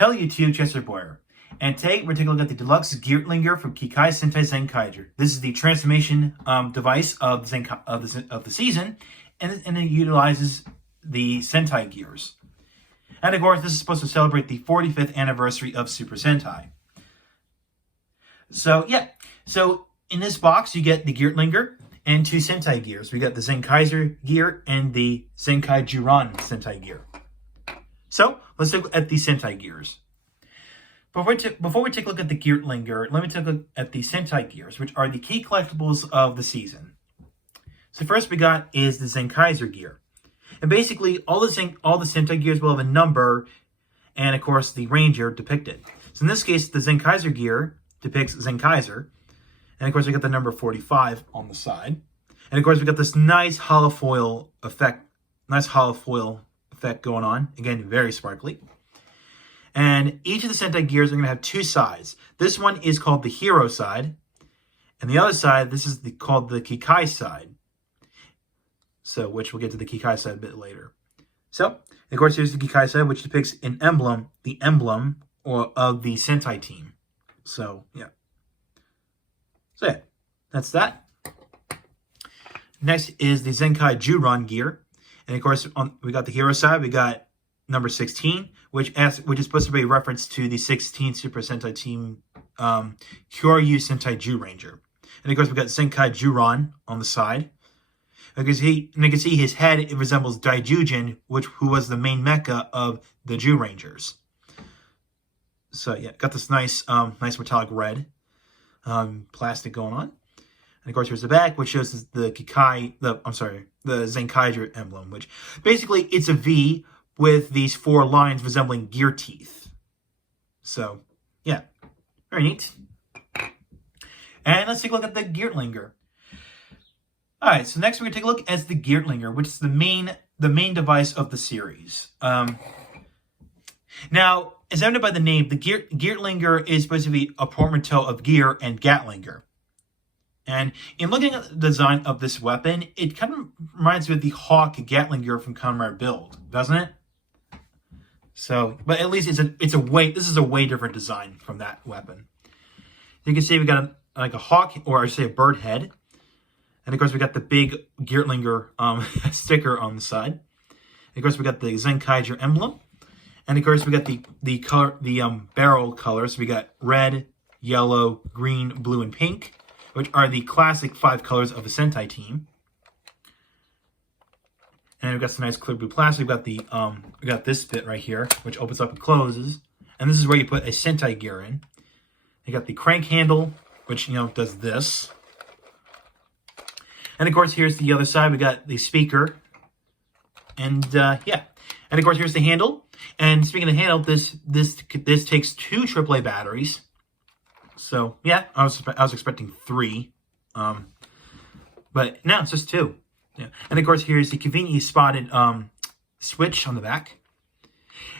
Hello YouTube, Chester Boyer. And today we're taking a look at the deluxe Geartlinger from Kikai Sentai Zenkaiger. This is the transformation device of the season, and it utilizes the Sentai gears. And of course, this is supposed to celebrate the 45th anniversary of Super Sentai. So in this box you get the Geartlinger and two Sentai gears. We got the Zenkaiger gear and the Zenkaiger Sentai gear. So let's look at the Sentai gears. Before we take a look at the Geartlinger, let me take a look at the Sentai gears, which are the key collectibles of the season. So first we got is the Zenkaiger gear. And basically all the Sentai gears will have a number and of course the Ranger depicted. So in this case the Zenkaiger gear depicts Zenkaiger. And of course we got the number 45 on the side. And of course we got this nice holofoil effect going on. Again, very sparkly. And each of the Sentai gears are going to have two sides. This one is called the hero side. And the other side, this is called the Kikai side. So, which we'll get to the Kikai side a bit later. So, of course, here's the Kikai side, which depicts an emblem, the emblem of the Sentai team. So, yeah. So, yeah, that's that. Next is the Zenkaiger gear. And of course, we got the hero side. We got number 16, which is supposed to be a reference to the 16th Super Sentai team, Kyoryu Sentai Ranger. And of course, we got Zenkaiger on the side. And you can see his head, it resembles Daijujin, who was the main mecha of the Jew Rangers. So yeah, got this nice metallic red plastic going on. And of course, here's the back, which shows the Zenkaiger emblem, which basically it's a V with these four lines resembling gear teeth. So, yeah, very neat. And let's take a look at the Geartlinger. All right, so next we're gonna take a look at the Geartlinger, which is the main device of the series. Now, as evident by the name, the Geartlinger is supposed to be a portmanteau of Gear and Gatlinger. And in looking at the design of this weapon, it kind of reminds me of the Hawk Gatlinger from Conrad Build, doesn't it? So, but at least this is a way different design from that weapon. You can see we got a hawk, or I should say a bird head. And of course we got the big Geartlinger sticker on the side. And of course we got the Zenkaiger emblem. And of course we got the barrel colors. We got red, yellow, green, blue, and pink, which are the classic 5 colors of a Sentai team. And we've got some nice clear blue plastic. We got this bit right here, which opens up and closes. And this is where you put a Sentai gear in. You got the crank handle, which, does this. And of course, here's the other side. We got the speaker. And, yeah. And of course, here's the handle. And speaking of handle, this takes 2 AAA batteries. So, yeah, I was expecting 3. But no, it's just 2. Yeah. And of course, here's the conveniently spotted switch on the back.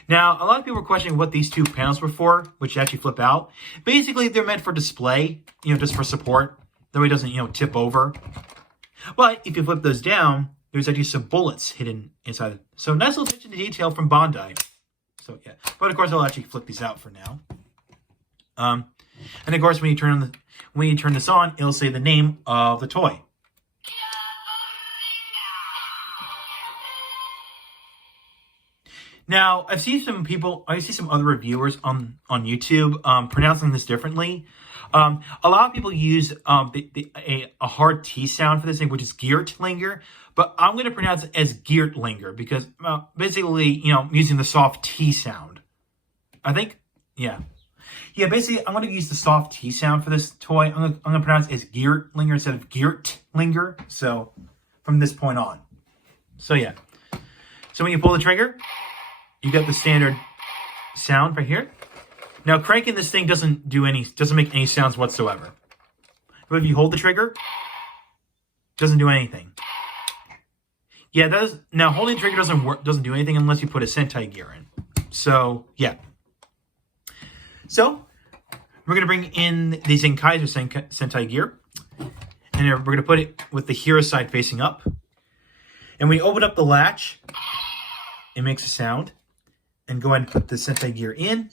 Now, a lot of people were questioning what these 2 panels were for, which actually flip out. Basically, they're meant for display, just for support. That way it doesn't, tip over. But if you flip those down, there's actually some bullets hidden inside. So, nice little attention to detail from Bandai. So, yeah. But of course, I'll actually flip these out for now. And of course, when you turn this on, it'll say the name of the toy. Now, I see some other reviewers on YouTube pronouncing this differently. A lot of people use a hard T sound for this thing, which is Geartlinger, but I'm going to pronounce it as Geartlinger because basically, using the soft T sound. I think, yeah. Yeah, basically, I'm going to use the soft T sound for this toy. I'm going to pronounce it as Geartlinger instead of Geartlinger. So, from this point on. So, yeah. So, when you pull the trigger, you got the standard sound right here. Now, cranking this thing doesn't make any sounds whatsoever. But if you hold the trigger, it doesn't do anything. Yeah, now holding the trigger doesn't do anything unless you put a Sentai gear in. So, yeah. So, we're going to bring in the Zenkaiger Sentai gear. And we're going to put it with the hero side facing up. And when you open up the latch, it makes a sound. And go ahead and put the Sentai gear in.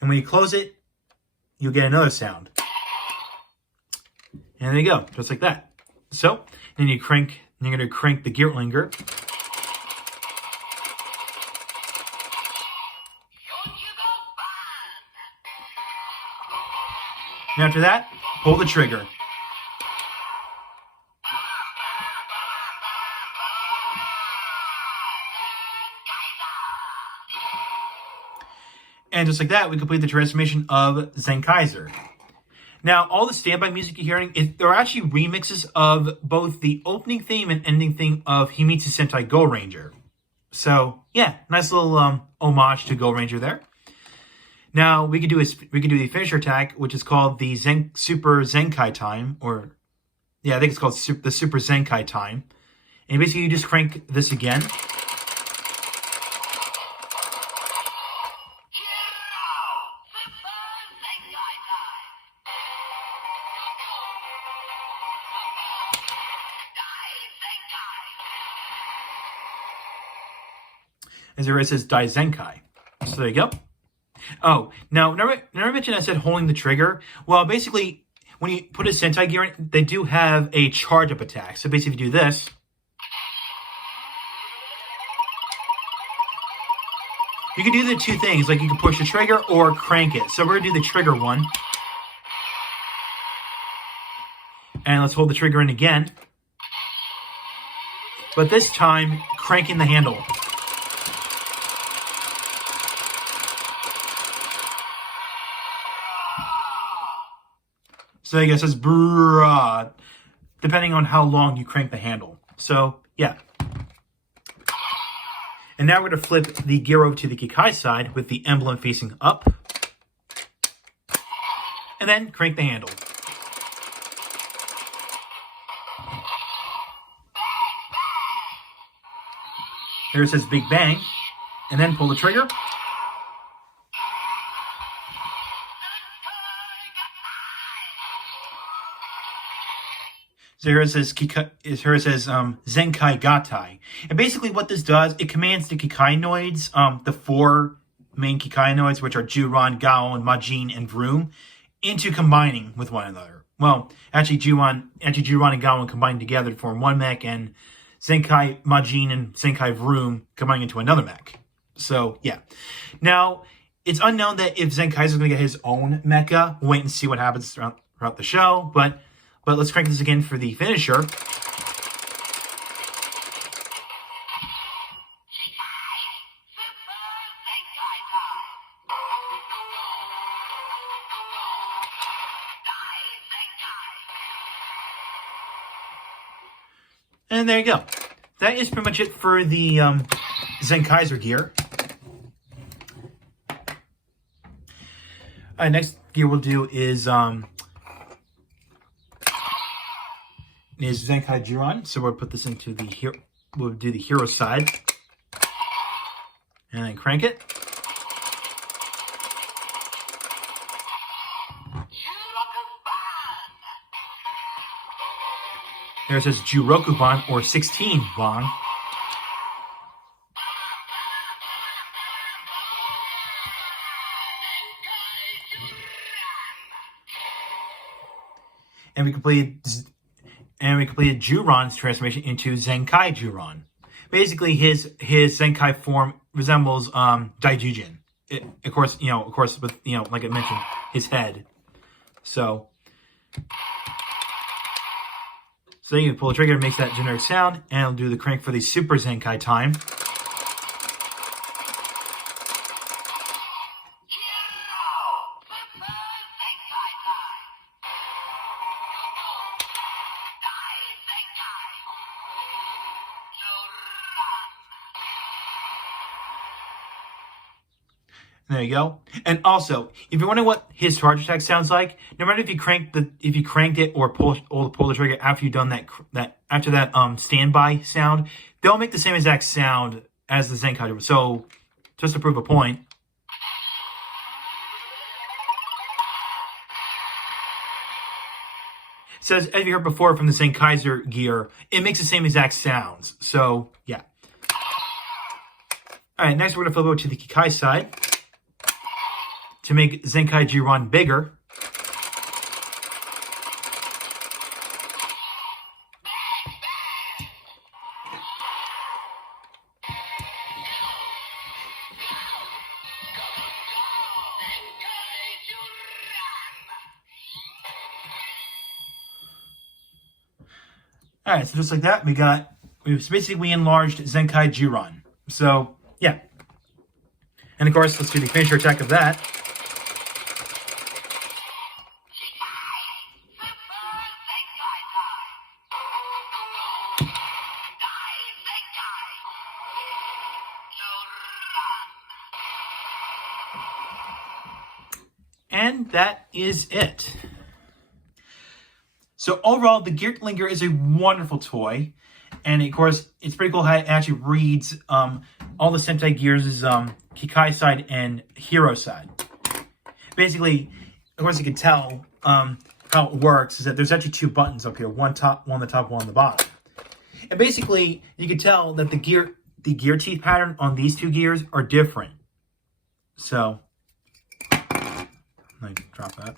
And when you close it, you'll get another sound. And there you go, just like that. So, then you're going to crank the Geartlinger. And after that, pull the trigger. And just like that, we complete the transformation of Zenkaiger. Now, all the standby music you're hearing, there are actually remixes of both the opening theme and ending theme of Himitsu Sentai Geartlinger. So, yeah, nice little homage to Geartlinger there. Now, we could do the finisher attack, which is called the Super Zenkai Time, or, yeah, I think it's called the Super Zenkai Time. And basically, you just crank this again. As there it says Dai Zenkai. So there you go. Oh, now, never mentioned I said holding the trigger. Well, basically, when you put a Sentai gear in, they do have a charge-up attack. So basically, if you do this, you can do the two things. Like, you can push the trigger or crank it. So we're going to do the trigger one. And let's hold the trigger in again. But this time, cranking the handle. So I guess it's brrrah, depending on how long you crank the handle. So, yeah. And now we're going to flip the gear over to the Kikai side with the emblem facing up. And then crank the handle. Here it says Big Bang. And then pull the trigger. So here it says Zenkai Gatai. And basically what this does, it commands the Kikai noids, the four main Kikai noids, which are Juron, Gaon, Majin, and Vroom, into combining with one another. Well, actually Juron and Gaon combine together to form one mech, and Zenkai Majin and Zenkai Vroom combining into another mech. So, yeah. Now, it's unknown that if Zenkaiger is going to get his own mecha. We'll wait and see what happens throughout the show, but let's crank this again for the finisher. And there you go. That is pretty much it for the Zenkaiger gear. Alright, next gear we'll do is Zenkai Juron. So we'll put this into the hero. We'll do the hero side. And then crank it. There it says Jurokuban or 16 Ban. And we completed Juron's transformation into Zenkai Juron. Basically, his Zenkai form resembles Daijujin. Of course, with like I mentioned, his head. So you can pull the trigger, it makes that generic sound, and it'll do the crank for the Super Zenkai time. There you go. And also, if you're wondering what his charge attack sounds like, no matter if you cranked it or pull the trigger after you've done that standby sound, they'll make the same exact sound as the Zenkai. So, just to prove a point, it says, as you heard before from the Zenkaiger gear, it makes the same exact sounds. So, yeah. Alright, next we're going to flip over to the Kikai side. to make Zenkaiger run bigger. Alright, so just like that, we basically enlarged Zenkaiger. So, yeah. And of course, let's do the finisher attack of that. And that is it. So overall, the Geartlinger is a wonderful toy. And of course, it's pretty cool how it actually reads all the Sentai Gears' Kikai side and Hero side. Basically, of course, you can tell how it works is that there's actually two buttons up here. One on the top, one on the bottom. And basically, you can tell that the gear teeth pattern on these two gears are different. So, let me drop that.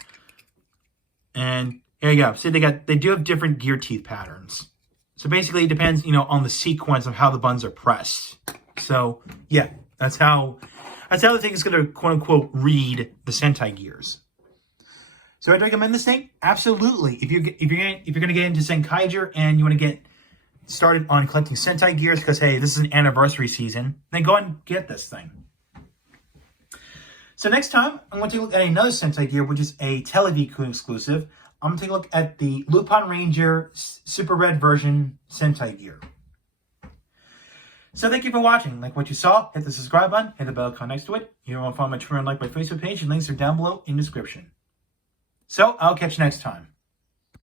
And there you go. See, they do have different gear teeth patterns. So basically, it depends, on the sequence of how the buttons are pressed. So yeah, that's how the thing is going to quote unquote read the Sentai gears. So I'd recommend this thing absolutely. If you're going to get into Zenkaiger and you want to get started on collecting Sentai gears because hey, this is an anniversary season, then go ahead and get this thing. So next time, I'm going to take a look at another Sentai gear, which is a Televiku exclusive. I'm going to take a look at the Lupin Ranger Super Red version Sentai gear. So thank you for watching. Like what you saw, hit the subscribe button, hit the bell icon next to it. You want to follow my Twitter and like my Facebook page, and links are down below in the description. So I'll catch you next time.